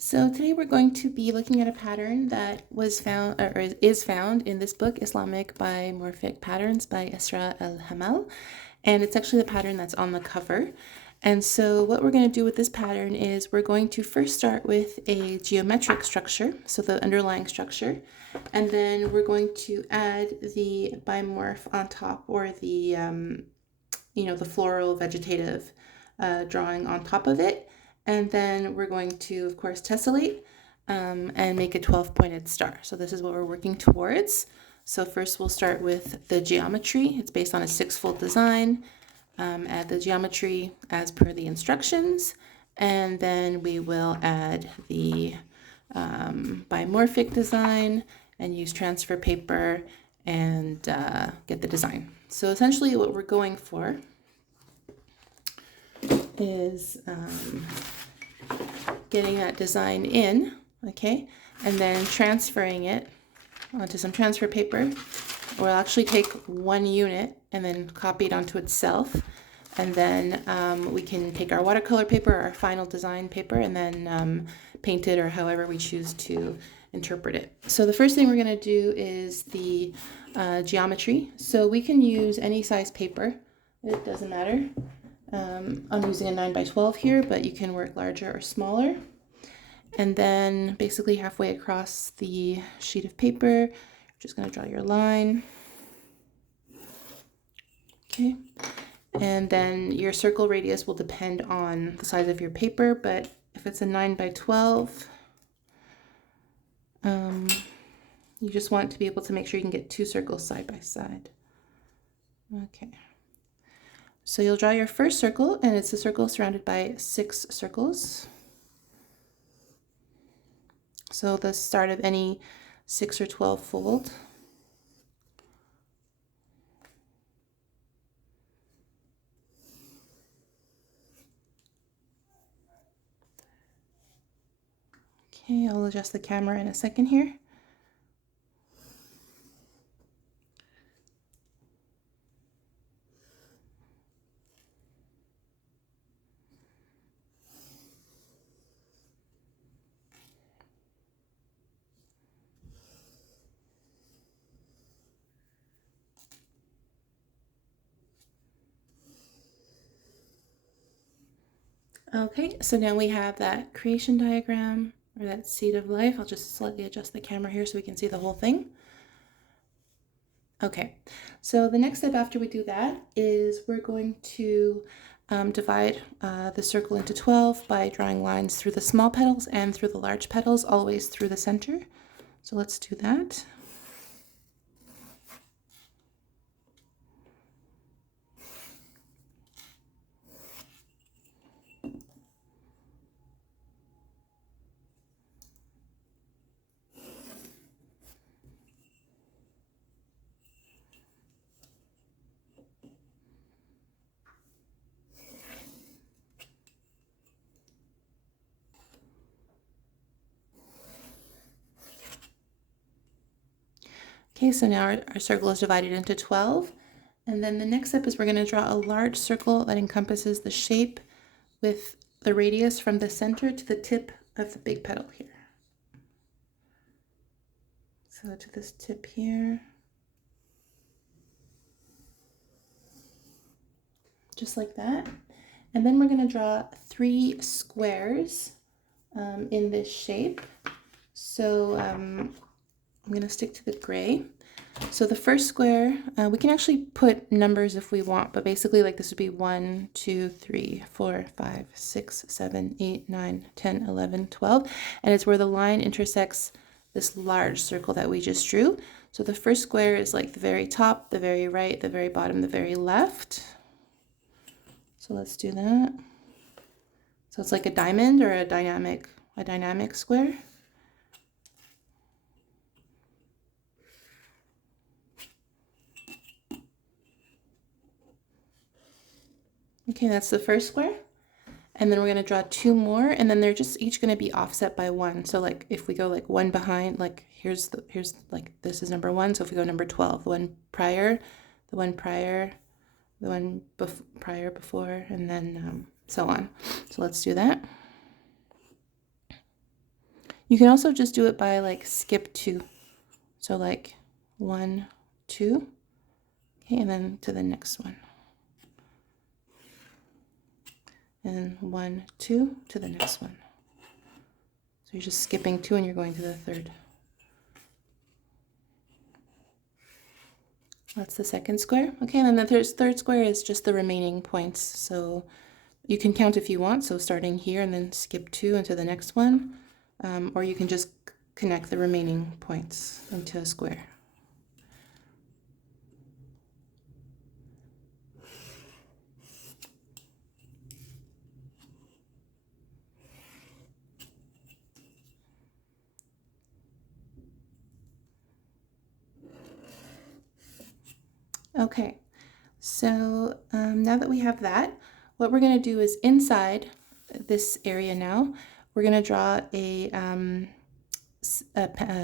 So today we're going to be looking at a pattern that was found or is found in this book, Islamic Biomorphic Patterns by Isra al-Hamal, and it's actually the pattern that's on the cover. And so what we're going to do with this pattern is we're going to first start with a geometric structure, so the underlying structure, and then we're going to add the biomorph on top, or the the floral vegetative drawing on top of it. And then we're going to, of course, tessellate and make a 12-pointed star. So this is what we're working towards. So first we'll start with the geometry. It's based on a 6-fold design. Add the geometry as per the instructions. And then we will add the biomorphic design and use transfer paper and get the design. So essentially what we're going for is getting that design in, okay, and then transferring it onto some transfer paper. We'll actually take one unit and then copy it onto itself, and then we can take our watercolor paper, our final design paper, and then paint it or however we choose to interpret it. So the first thing we're going to do is the geometry. So we can use any size paper, it doesn't matter. I'm using a 9x12 here, but you can work larger or smaller. And then basically halfway across the sheet of paper, you're just going to draw your line. Okay. And then your circle radius will depend on the size of your paper, but if it's a 9x12, you just want to be able to make sure you can get 2 circles side by side. Okay. So you'll draw your first circle, and it's a circle surrounded by 6 circles. So the start of any 6 or 12 fold. Okay, I'll adjust the camera in a second here. Okay, so now we have that creation diagram, or that seed of life. I'll just slightly adjust the camera here so we can see the whole thing. Okay, so the next step after we do that is we're going to divide the circle into 12 by drawing lines through the small petals and through the large petals, always through the center. So let's do that. Okay, so now our circle is divided into 12. And then the next step is we're going to draw a large circle that encompasses the shape with the radius from the center to the tip of the big petal here. So to this tip here. Just like that. And then we're going to draw 3 squares in this shape. So I'm going to stick to the gray. So the first square, we can actually put numbers if we want, but basically like this would be 1, 2, 3, 4, 5, 6, 7, 8, 9, 10, 11, 12. And it's where the line intersects this large circle that we just drew. So the first square is like the very top, the very right, the very bottom, the very left. So let's do that. So it's like a diamond or a dynamic square. Okay, that's the first square. And then we're going to draw 2 more, and then they're just each going to be offset by 1. So like if we go like one behind, like here's like this is number 1. So if we go number 12, the one prior, the one prior, the one prior before, and then so on. So let's do that. You can also just do it by like skip 2. So like 1, 2, okay, and then to the next one. And 1, 2 to the next one. So you're just skipping 2 and you're going to the third. That's the second square. Okay, and then the third square is just the remaining points. So you can count if you want, so starting here and then skip 2 into the next one, or you can just connect the remaining points into a square. Okay, so now that we have that, what we're going to do is inside this area now, we're going to draw a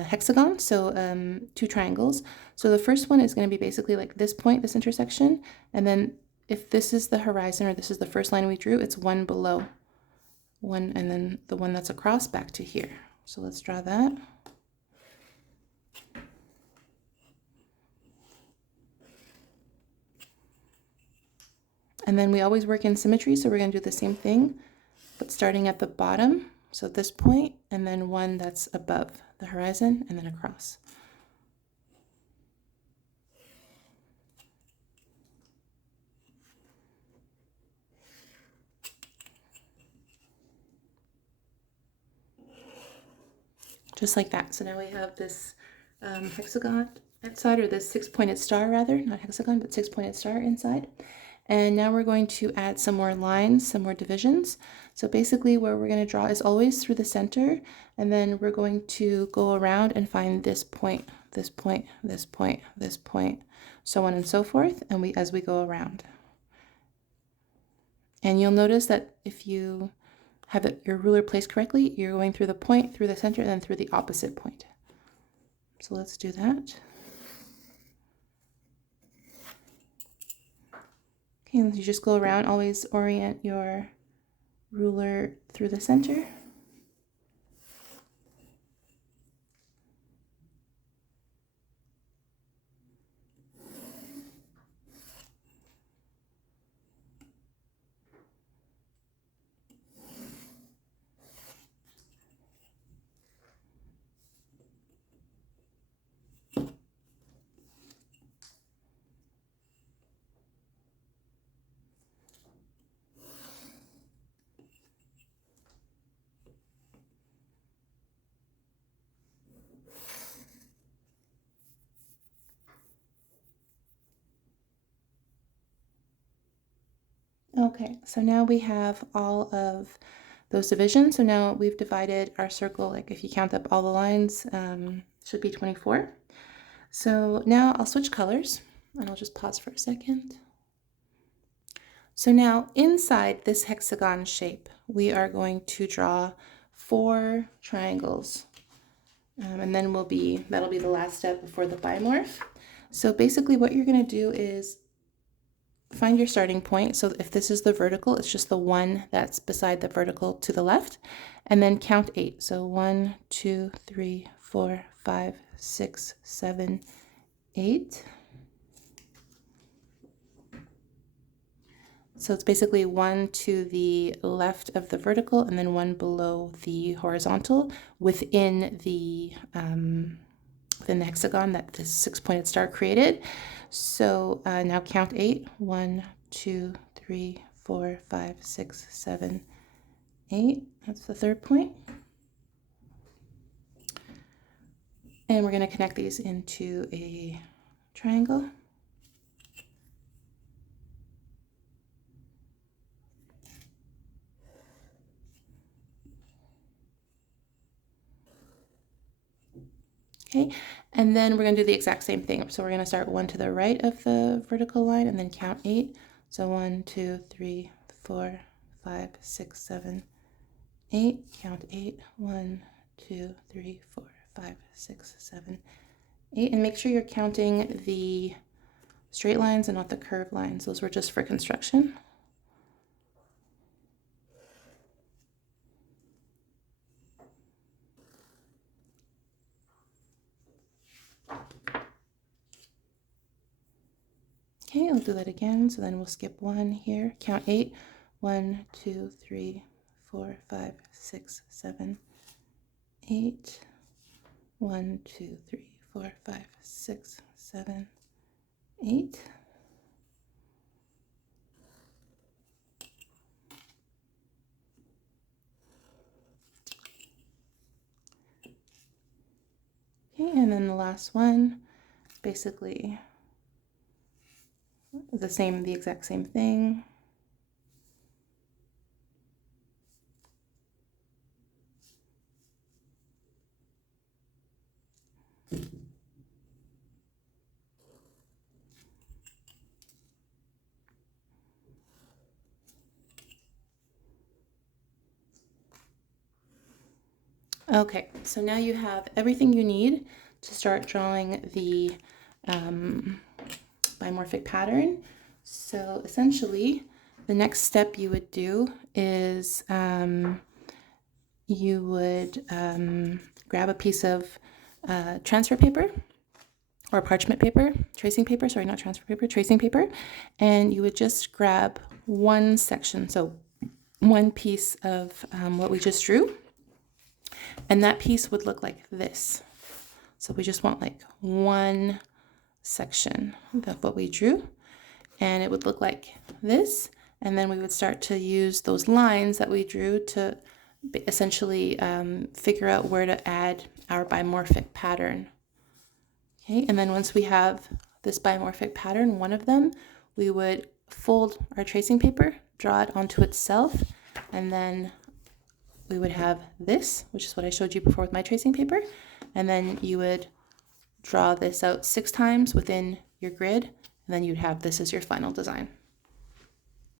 hexagon, so 2 triangles. So the first one is going to be basically like this point, this intersection, and then if this is the horizon or this is the first line we drew, it's one below one, and then the one that's across back to here. So let's draw that. And then we always work in symmetry, so we're going to do the same thing, but starting at the bottom, so this point, and then one that's above the horizon, and then across. Just like that. So now we have this hexagon inside, or this 6-pointed star rather, not hexagon, but 6-pointed star inside. And now we're going to add some more lines, some more divisions. So basically where we're going to draw is always through the center, and then we're going to go around and find this point, this point, this point, this point, so on and so forth, and as we go around. And you'll notice that if you have your ruler placed correctly, you're going through the point, through the center, and then through the opposite point. So let's do that. Okay, and you just go around, always orient your ruler through the center. Okay, so now we have all of those divisions. So now we've divided our circle, like if you count up all the lines, should be 24. So now I'll switch colors, and I'll just pause for a second. So now inside this hexagon shape, we are going to draw 4 triangles. And then that'll be the last step before the biomorph. So basically what you're going to do is find your starting point. So if this is the vertical, it's just the one that's beside the vertical to the left, and then count 8. So 1, 2, 3, 4, 5, 6, 7, 8. So it's basically 1 to the left of the vertical and then 1 below the horizontal within the hexagon that this 6-pointed star created. So now count 8. 1, 2, 3, 4, 5, 6, 7, 8. That's the third point. And we're going to connect these into a triangle. Okay, and then we're going to do the exact same thing. So we're going to start 1 to the right of the vertical line and then count 8. So 1, 2, 3, 4, 5, 6, 7, 8. Count 8. 1, 2, 3, 4, 5, 6, 7, 8. And make sure you're counting the straight lines and not the curved lines. Those were just for construction. we'll do that again. So then we'll skip 1 here, count 8. 1, 2, 3, 4, 5, 6, 7, 8. 1, 2, 3, 4, 5, 6, 7, 8. Okay, and then the last one, basically the exact same thing. Okay, so now you have everything you need to start drawing the biomorphic pattern. So essentially, the next step you would do is you would grab a piece of transfer paper or parchment paper, tracing paper, sorry, not transfer paper, tracing paper, and you would just grab one section, so one piece of what we just drew, and that piece would look like this. So we just want like one section of what we drew, and it would look like this, and then we would start to use those lines that we drew to essentially figure out where to add our biomorphic pattern. Okay, and then once we have this biomorphic pattern, one of them, we would fold our tracing paper, draw it onto itself, and then we would have this, which is what I showed you before with my tracing paper, and then you would draw this out 6 times within your grid, and then you'd have this as your final design.